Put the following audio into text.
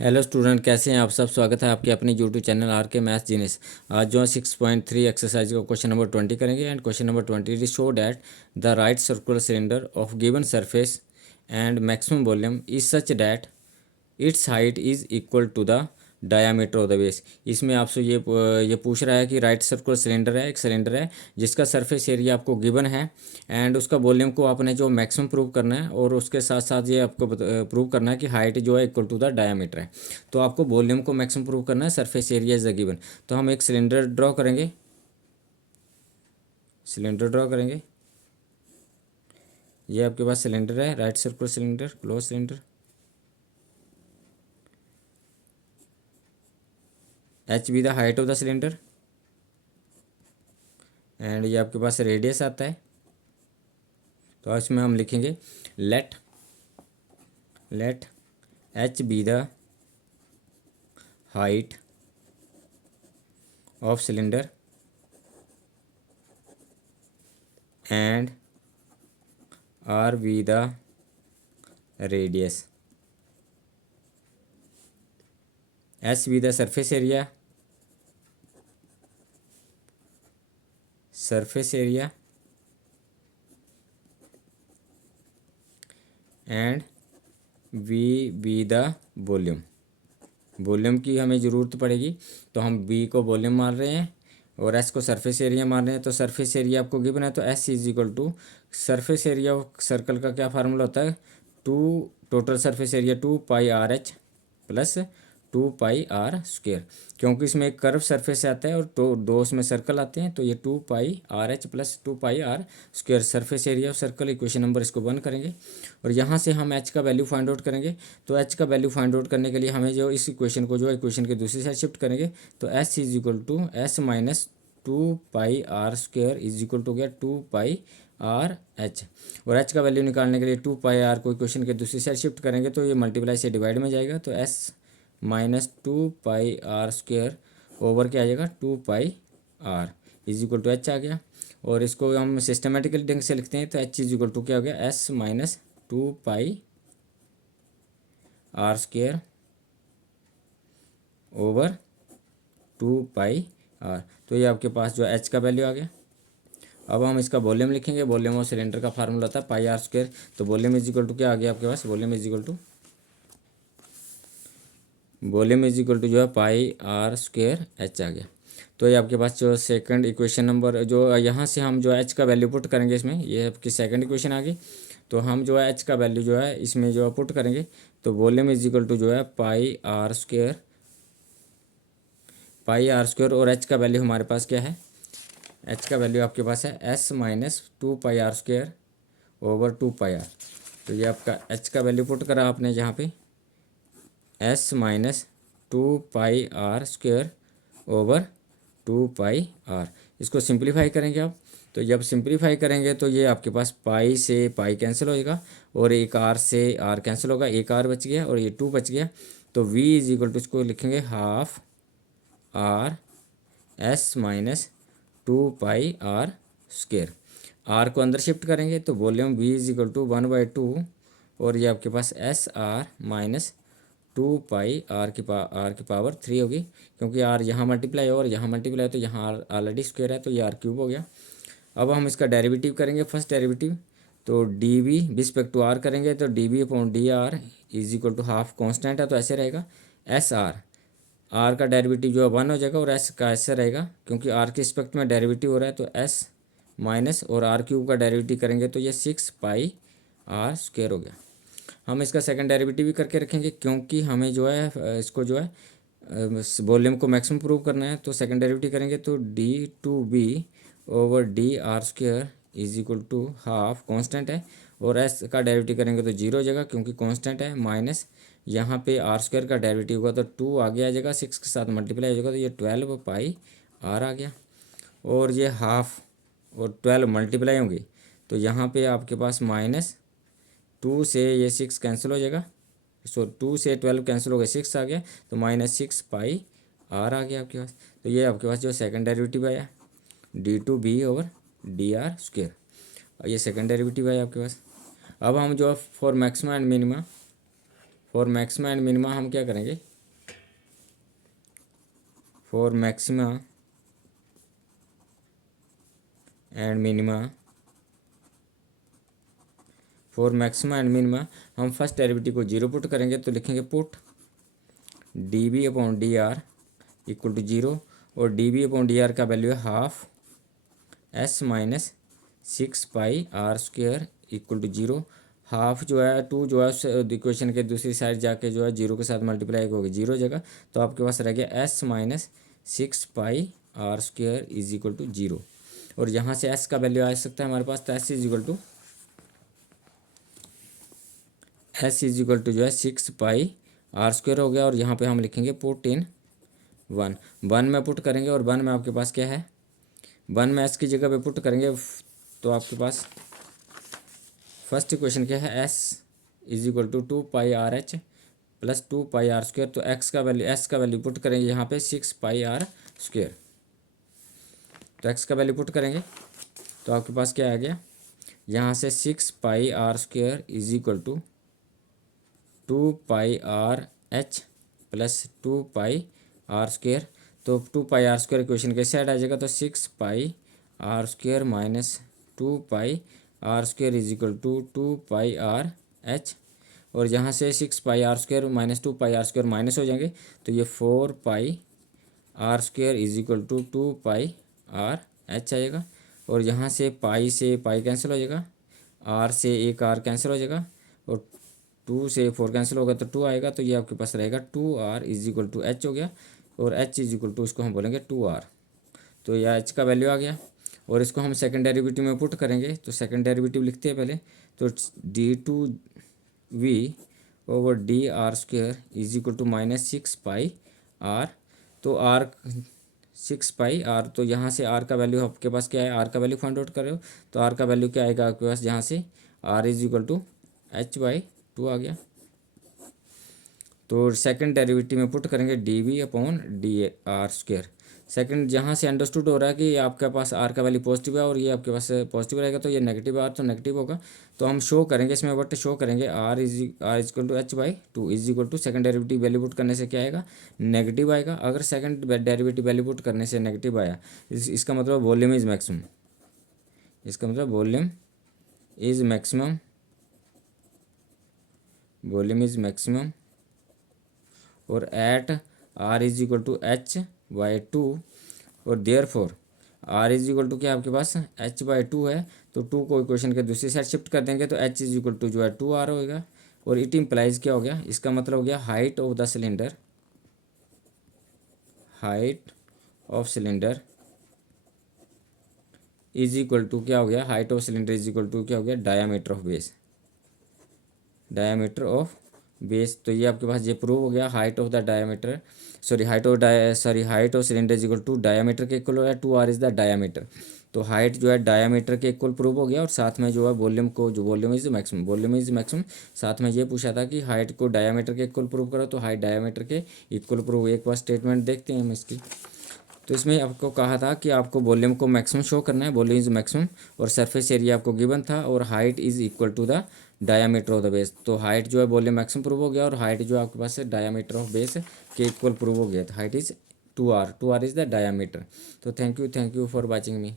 Hello student, कैसे हैं आप सब। स्वागत है आपके अपने YouTube channel R K maths genius. आज जो 6.3 एक्सरसाइज का क्वेश्चन नंबर 20 करेंगे। And question number 20 show that the right circular cylinder of given surface and maximum volume is such that its height is equal to the diameter of the base. इसमें आपसे ये पूछ रहा है कि right circular cylinder है, एक cylinder है जिसका सरफेस एरिया आपको गिवन है एंड उसका वॉल्यूम को आपने जो मैक्सिमम प्रूव करना है और उसके साथ साथ ये आपको प्रूव करना है कि हाइट जो है इक्वल टू द डायामीटर है। तो आपको वॉल्यूम को मैक्सिमम प्रूव करना है, surface area is the given. तो हम एक सिलेंडर ड्रॉ करेंगे, ये आपके पास सिलेंडर है, right circular cylinder, close cylinder. H be the height of the cylinder and ये आपके पास रेडियस आता है। तो इसमें हम लिखेंगे let H be the height of cylinder and R be the radius. S be the surface area and V be the volume की हमें ज़रूरत पड़ेगी। तो हम बी को वॉल्यूम मान रहे हैं और एस को सरफेस एरिया मान रहे हैं। तो सरफेस एरिया आपको गिवन है, तो S is equal to surface area of circle का क्या फार्मूला होता है, to total surface area 2πr/h plus 2πr²। क्योंकि इसमें एक कर्व सरफेस आता है और तो दो उसमें सर्कल आते हैं, तो ये 2πr/h plus 2πr² surface area of circle. Equation number इसको 1 करेंगे और यहाँ से हम एच का वैल्यू फाइंड आउट करेंगे। तो एच का वैल्यू फाइंड आउट करने के लिए हमें जो इस इक्वेशन को जो इक्वेशन के दूसरी साइड शिफ्ट करेंगे, तो S is equal to S minus 2πr² is equal to गया 2πr/h। और एच का वैल्यू निकालने के लिए 2πr को इक्वेशन के दूसरी साइड शिफ्ट करेंगे तो ये मल्टीप्लाई से डिवाइड में जाएगा। तो एस माइनस 2πr² ओवर क्या आ जाएगा 2πr is equal to H आ गया। और इसको हम सिस्टमेटिकली ढंग से लिखते हैं, तो एच इज इक्वल टू क्या हो गया, S minus 2πr² over 2πr। तो ये आपके पास जो एच का वैल्यू आ गया। अब हम इसका वॉल्यूम लिखेंगे। वॉल्यूम ऑफ सिलेंडर का फार्मूला था πr²। तो वॉल्यूम इज इक्वल टू क्या आ गया आपके पास, वॉल्यूम इज इक्वल टू जो है πr²h आ गया। तो ये आपके पास जो सेकंड इक्वेशन नंबर, जो यहाँ से हम जो एच का वैल्यू पुट करेंगे इसमें, ये आपकी सेकंड इक्वेशन आ गई। तो हम जो है एच का वैल्यू जो है इसमें जो है पुट करेंगे, तो वॉल्यूम इज इक्वल टू जो है πr² और एच का वैल्यू हमारे पास क्या है, एच का वैल्यू आपके पास है S minus 2πr² over 2πr। तो ये आपका एच का वैल्यू पुट करा आपने जहाँ पे S minus 2πr² over 2πr। इसको सिंप्लीफाई करेंगे आप। तो जब सिंप्लीफाई करेंगे तो ये आपके पास पाई से पाई कैंसिल होएगा और एक आर से आर कैंसिल होगा, एक आर बच गया और ये 2 बच गया। तो v इज इक्वल टू इसको लिखेंगे half R S minus 2πr²। R को अंदर शिफ्ट करेंगे तो volume v is equal to 1/2 और ये आपके पास एस आर माइनस 2πr की पावर 3 होगी, क्योंकि आर यहाँ मल्टीप्लाई और यहाँ मल्टीप्लाई, तो यहाँ आर ऑलरेडी स्क्वायर है तो ये r³ हो गया। अब हम इसका डेरिवेटिव करेंगे, फर्स्ट डेरिवेटिव। तो D V respect to R करेंगे तो dv/dr is equal to half constant है तो ऐसे रहेगा एस आर का डेरिवेटिव जो है 1 हो जाएगा और एस का ऐसे रहेगा, क्योंकि आर के रिस्पेक्ट में डेरिवेटिव हो रहा है। तो एस माइनस और r³ का डेरिवेटिव करेंगे तो ये 6πr² हो गया। हम इसका सेकंड डेरिवेटिव भी करके रखेंगे, क्योंकि हमें जो है इसको जो है वॉल्यूम को मैक्सिमम प्रूव करना है। तो सेकंड डेरिवेटिव करेंगे तो d2b over dr² is equal to half constant है और s का डेरिवेटिव करेंगे तो 0 हो जाएगा क्योंकि कांस्टेंट है, माइनस यहाँ पे r² का डेरिवेटिव होगा तो 2 आगे आ जाएगा, 6 के साथ मल्टीप्लाई हो जाएगा तो ये 12πr आ गया। और ये हाफ और 12 मल्टीप्लाई होंगे तो यहाँ पे आपके पास माइनस 2 से ये 6 कैंसिल हो जाएगा। सो 2 से 12 कैंसिल हो गया, 6 आ गया तो माइनस 6πr आ गया आपके पास। तो ये आपके पास जो सेकंड डेरिवेटिव आया d2b ओवर dr², और ये सेकंड डेरिवेटिव आया आपके पास। अब हम जो for maximum and for maxima and minima हम क्या करेंगे, for maxima and minima, for maxima and minima हम फर्स्ट डेरिवेटिव को जीरो पुट करेंगे, तो लिखेंगे put D B upon D R equal to zero, और D B upon D R का वैल्यू है half S minus 6πr² equal to zero. Half जो है टू जो है उस इक्वेशन के दूसरी साइड जाके जो है जीरो के साथ मल्टीप्लाई होगी जीरो जगह, तो आपके पास रह गया S minus 6πr² is equal to zero. और यहाँ से एस का वैल्यू आ सकता है हमारे पास, तो एस इज इक्वल टू जो है 6πr² हो गया। और यहाँ पे हम लिखेंगे पुट इन वन में पुट करेंगे, और वन में आपके पास क्या है, वन में एस की जगह पे पुट करेंगे, तो आपके पास फर्स्ट इक्वेशन क्या है, S is equal to 2πrh plus 2πr²। तो एक्स का वैल्यू, एस का वैल्यू पुट करेंगे यहाँ पे 6πr², तो एक्स का वैल्यू पुट करेंगे तो आपके पास क्या आ गया, यहाँ से 6πr² is equal to 2πrh plus 2πr²। तो 2πr² इक्वेशन के साइड आ जाएगा, तो 6πr² minus 2πr² is equal to 2πrh, और यहाँ से 6πr² माइनस 2πr² माइनस हो जाएंगे, तो ये 4πr² is equal to 2πrh आएगा। और यहाँ से पाई कैंसिल हो जाएगा, आर से एक आर कैंसिल हो जाएगा, और 2 से 4 कैंसिल होगा तो 2 आएगा, तो ये आपके पास रहेगा 2r is equal to H हो गया, और h इज इक्वल टू इसको हम बोलेंगे 2r। तो यह h का वैल्यू आ गया, और इसको हम सेकंड डेरिवेटिव में पुट करेंगे, तो सेकंड डेरिवेटिव लिखते हैं पहले, तो d2v over dr² is equal to minus 6πr। तो r 6πr, तो यहाँ से r का वैल्यू आपके पास क्या है, r का वैल्यू फाइंड आउट कर रहे हो, तो r का वैल्यू क्या आएगा आपके पास, यहाँ से r is equal to h/2 आ गया। तो सेकंड डेरिवेटिव में पुट करेंगे dv अपॉन dr²। सेकंड जहाँ से अंडरस्टूड हो रहा है कि आपके पास r का वैल्यू पॉजिटिव है और ये आपके पास पॉजिटिव रहेगा, तो ये नेगेटिव r तो नेगेटिव होगा, तो हम शो करेंगे इसमें, बट शो करेंगे r is equal to h/2 is equal to second derivative value put करने से क्या आएगा, नेगेटिव आएगा। अगर सेकंड डेरिवेटिव वैल्यू पुट करने से नेगेटिव आया, इसका मतलब वॉल्यूम इज मैक्सिमम, इसका मतलब volume is maximum, volume is maximum, और at r is equal to h/2, और therefore r is equal to क्या आपके पास h/2 है, तो 2 को इक्वेशन के दूसरी साइड शिफ्ट कर देंगे, तो h इज इक्वल टू जो है 2r होगा। और इट इम्प्लाइज क्या हो गया, इसका मतलब हो गया height of the cylinder, height of cylinder is equal to क्या हो गया, height of cylinder is equal to क्या हो गया, diameter of base, diameter of base. तो ये आपके पास ये प्रूव हो गया, height of the diameter, height of cylinder is equal to diameter के इक्वल हो गया, 2r इज द डायामीटर। तो हाइट जो है डायामीटर के इक्वल प्रूव हो गया, और साथ में जो है वॉल्यूम को, जो वॉल्यूम इज मैक्सिमम, साथ में ये पूछा था कि हाइट को डायामीटर के इक्वल प्रूव करो, तो हाइट डायामीटर के इक्वल प्रूव। एक बार स्टेटमेंट देखते हैं हम इसकी। तो इसमें आपको कहा था कि आपको वॉल्यूम को मैक्सिमम शो करना है, वॉल्यूम इज मैक्सिमम, और सरफेस एरिया आपको गिवन था, और height is equal to the diameter of the base. तो हाइट जो है वॉल्यूम मैक्सिमम प्रूव हो गया, और हाइट जो आपके पास है डायामीटर ऑफ बेस के इक्वल प्रूव हो गया। तो height is 2r is the diameter. तो thank you for watching me.